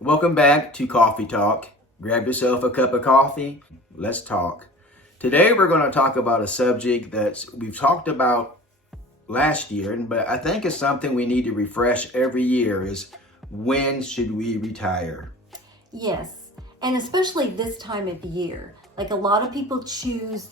Welcome back to Coffee Talk. Grab yourself a cup of coffee. Let's talk. Today we're going to talk about a subject that we've talked about last year, but I think it's something we need to refresh every year is when should we retire? Yes, and especially this time of year. Like a lot of people choose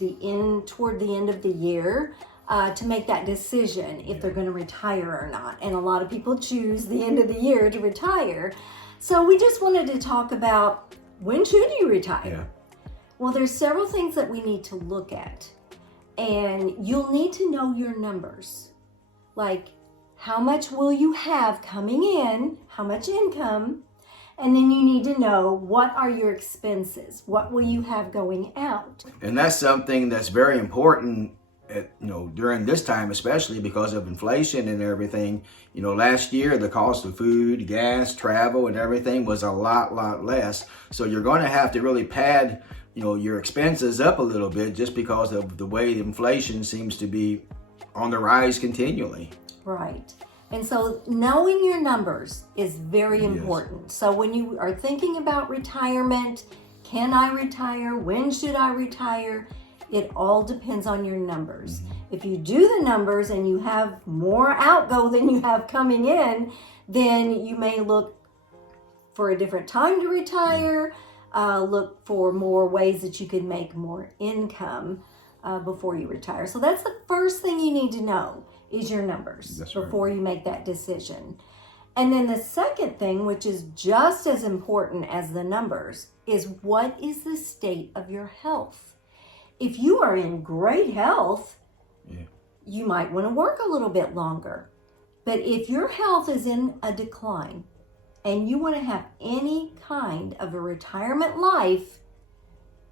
toward the end of the year to make that decision if they're going to retire or not. And a lot of people choose the end of the year to retire. So we just wanted to talk about when should you retire? Yeah. Well, there's several things that we need to look at. And you'll need to know your numbers. Like how much will you have coming in, how much income, and then you need to know what are your expenses, what will you have going out. And that's something that's very important during this time, especially because of inflation and everything. Last year, the cost of food, gas, travel, and everything was a lot less. So you're going to have to really pad, your expenses up a little bit just because of the way the inflation seems to be on the rise continually. Right. And so knowing your numbers is very important. Yes. So when you are thinking about retirement, can I retire? When should I retire? It all depends on your numbers. Mm-hmm. If you do the numbers and you have more outgo than you have coming in, then you may look for a different time to retire, look for more ways that you can make more income before you retire. So that's the first thing you need to know is your numbers before you make that decision. And then the second thing, which is just as important as the numbers, is what is the state of your health? If you are in great health, you might want to work a little bit longer. But if your health is in a decline and you want to have any kind of a retirement life,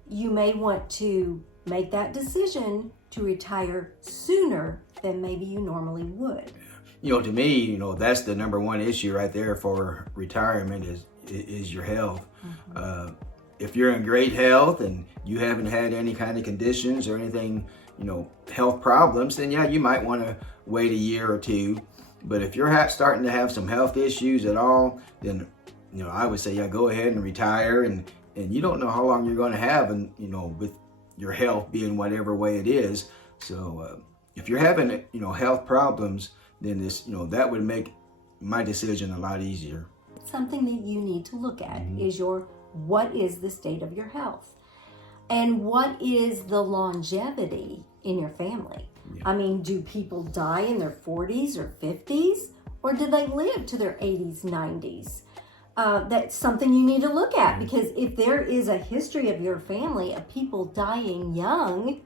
you may want to make that decision to retire sooner than maybe you normally would. To me, that's the number one issue right there for retirement is your health. Mm-hmm. If you're in great health and you haven't had any kind of conditions or anything, health problems, then you might want to wait a year or two. But if you're starting to have some health issues at all, then, I would say, go ahead and retire. And you don't know how long you're going to have, and, with your health being whatever way it is. So if you're having, health problems, then that would make my decision a lot easier. Something that you need to look at is what is the state of your health? And what is the longevity in your family? Yeah. I mean, do people die in their 40s or 50s? Or do they live to their 80s, 90s? That's something you need to look at, because if there is a history of your family of people dying young,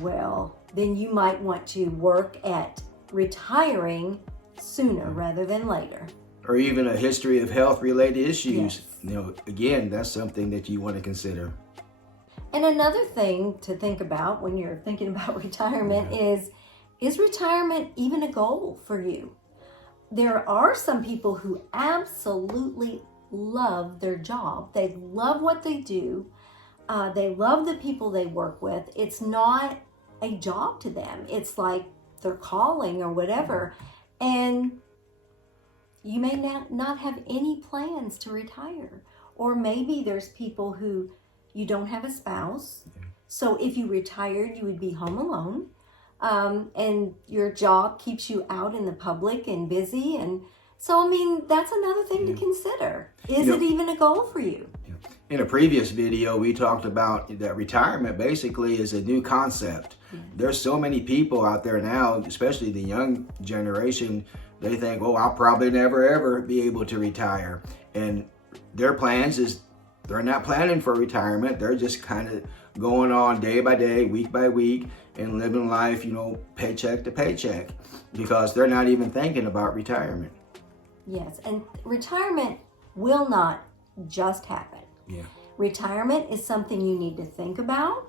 well, then you might want to work at retiring sooner rather than later. Or even a history of health-related issues. Yes. Again, that's something that you want to consider. And another thing to think about when you're thinking about retirement is retirement even a goal for you? There are some people who absolutely love their job. They love what they do. They love the people they work with. It's not a job to them. It's like their calling or whatever. And you may not have any plans to retire. Or maybe there's people who you don't have a spouse. So if you retired, you would be home alone. And your job keeps you out in the public and busy. And so, that's another thing to consider. Is it even a goal for you? In a previous video, we talked about that retirement basically is a new concept. There's so many people out there now, especially the young generation, they think, I'll probably never ever be able to retire. And their plans is they're not planning for retirement. They're just kind of going on day by day, week by week, and living life, paycheck to paycheck, because they're not even thinking about retirement. Yes, and retirement will not just happen. Yeah. Retirement is something you need to think about,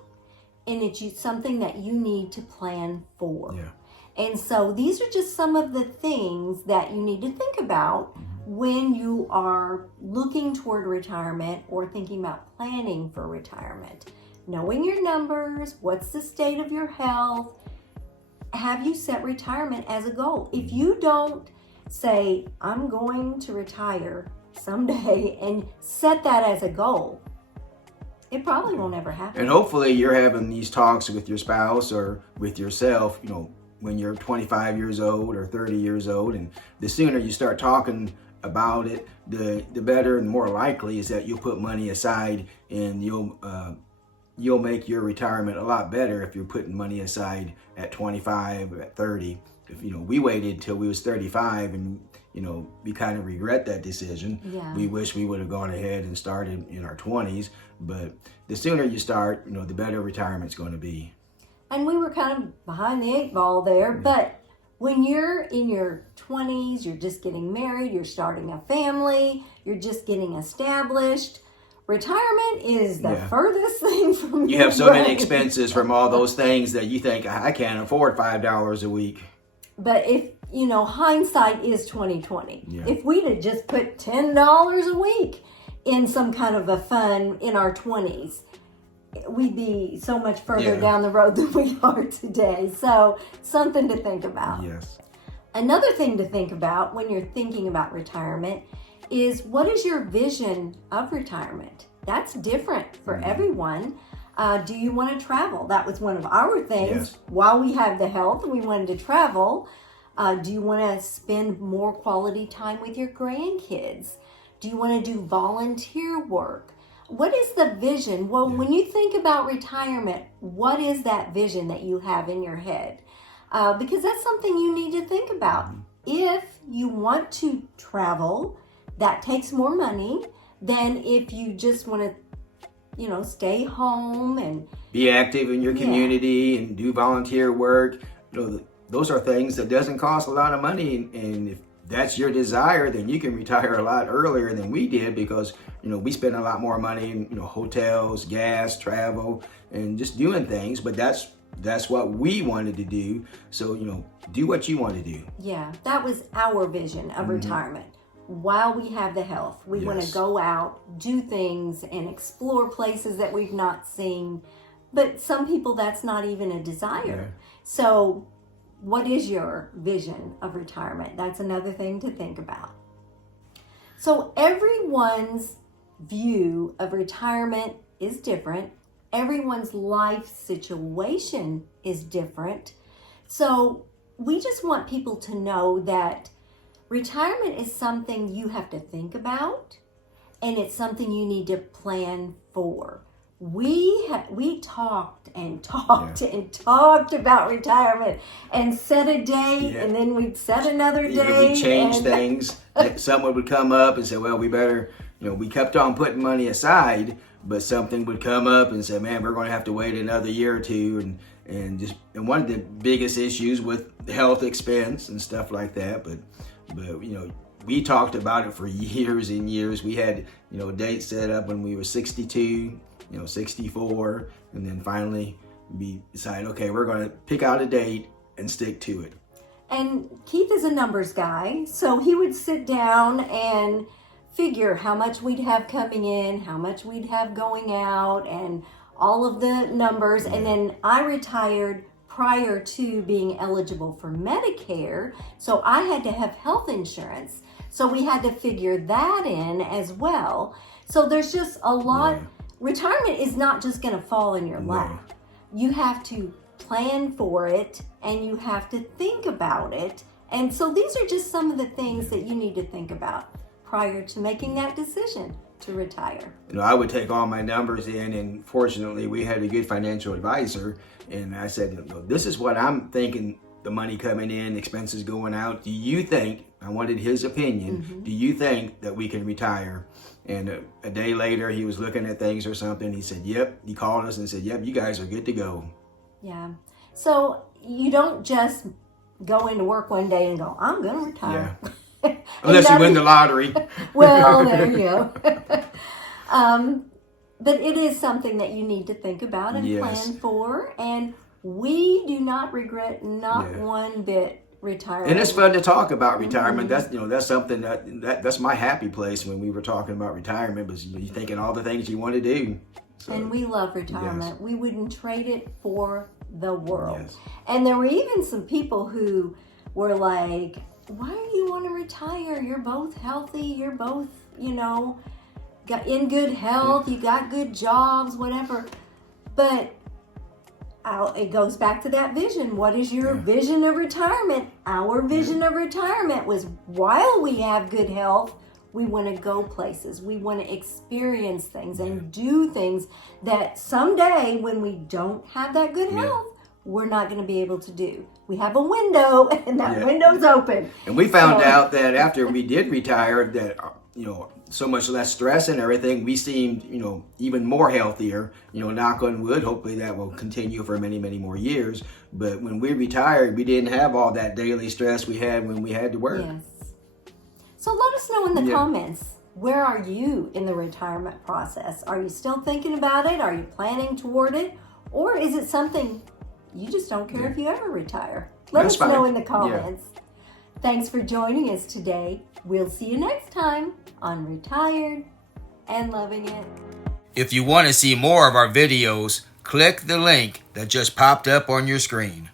and it's something that you need to plan for. Yeah. And so these are just some of the things that you need to think about when you are looking toward retirement or thinking about planning for retirement. Knowing your numbers, what's the state of your health, have you set retirement as a goal? If you don't say, I'm going to retire someday and set that as a goal, it probably won't ever happen. And hopefully you're having these talks with your spouse or with yourself, when you're 25 years old or 30 years old. And the sooner you start talking about it, the better and more likely is that you'll put money aside, and you'll make your retirement a lot better if you're putting money aside at 25 or at 30. If we waited till we was 35 and we kind of regret that decision. Yeah. We wish we would have gone ahead and started in our 20s, but the sooner you start, the better retirement's going to be. And we were kind of behind the 8 ball there, but when you're in your 20s, you're just getting married, you're starting a family, you're just getting established, retirement is the furthest thing from you. Have so many expenses from all those things that you think, I can't afford $5 a week. But if, hindsight is 2020. Yeah. If we'd have just put $10 a week in some kind of a fund in our 20s, we'd be so much further down the road than we are today. So something to think about. Yes. Another thing to think about when you're thinking about retirement is, what is your vision of retirement? That's different for everyone. Do you want to travel? That was one of our things. Yes. While we have the health, we wanted to travel. Do you want to spend more quality time with your grandkids? Do you want to do volunteer work? What is the vision? Well, when you think about retirement, what is that vision that you have in your head? Because that's something you need to think about. If you want to travel, that takes more money than if you just want to, stay home and be active in your community and do volunteer work. Those are things that doesn't cost a lot of money, and if that's your desire, then you can retire a lot earlier than we did, because we spend a lot more money in hotels, gas, travel, and just doing things. But that's what we wanted to do. So do what you want to do. Yeah, that was our vision of retirement. While we have the health, we want to go out, do things, and explore places that we've not seen. But some people, that's not even a desire. So what is your vision of retirement? That's another thing to think about. So everyone's view of retirement is different. Everyone's life situation is different. So we just want people to know that retirement is something you have to think about, and it's something you need to plan for. We talked and talked and talked about retirement and set a date, and then we'd set another date. We changed things. Someone would come up and say, well, we better, we kept on putting money aside, but something would come up and say, man, we're going to have to wait another year or two. And one of the biggest issues with health expense and stuff like that. But we talked about it for years and years. We had, dates set up when we were 62, 64, and then finally we decided, okay, we're going to pick out a date and stick to it. And Keith is a numbers guy, so he would sit down and figure how much we'd have coming in, how much we'd have going out, and all of the numbers. And then I retired prior to being eligible for Medicare, so I had to have health insurance. So we had to figure that in as well. So there's just a lot. Retirement is not just going to fall in your lap. You have to plan for it, and you have to think about it. And so these are just some of the things that you need to think about prior to making that decision to retire. I would take all my numbers in, and fortunately we had a good financial advisor, and I said, this is what I'm thinking, the money coming in, expenses going out. Do you think, I wanted his opinion, do you think that we can retire? And a day later he was looking at things or something. He said, yep. He called us and said, yep, you guys are good to go. Yeah. So you don't just go into work one day and go, I'm going to retire. Yeah. Unless you win the lottery. Well, there you go. But it is something that you need to think about and plan for. And we do not regret one bit retiring. And it's fun to talk about retirement. That's that's something that's my happy place when we were talking about retirement, was you thinking all the things you want to do. So, and we love retirement. Yes. We wouldn't trade it for the world. Yes. And there were even some people who were like, why do you want to retire? You're both healthy. You're both got in good health, you got good jobs, whatever. But it goes back to that vision. What is your vision of retirement? Our vision of retirement was, while we have good health, we want to go places. We want to experience things and do things that someday, when we don't have that good health, we're not going to be able to do. We have a window, and that window's open. And we found out that after we did retire, that so much less stress and everything, we seemed even more healthier. Knock on wood. Hopefully that will continue for many, many more years. But when we retired, we didn't have all that daily stress we had when we had to work. Yes. So let us know in the comments, where are you in the retirement process? Are you still thinking about it? Are you planning toward it? Or is it something you just don't care if you ever retire? Let us know in the comments. Thanks for joining us today. We'll see you next time on Retired and Loving It. If you want to see more of our videos, click the link that just popped up on your screen.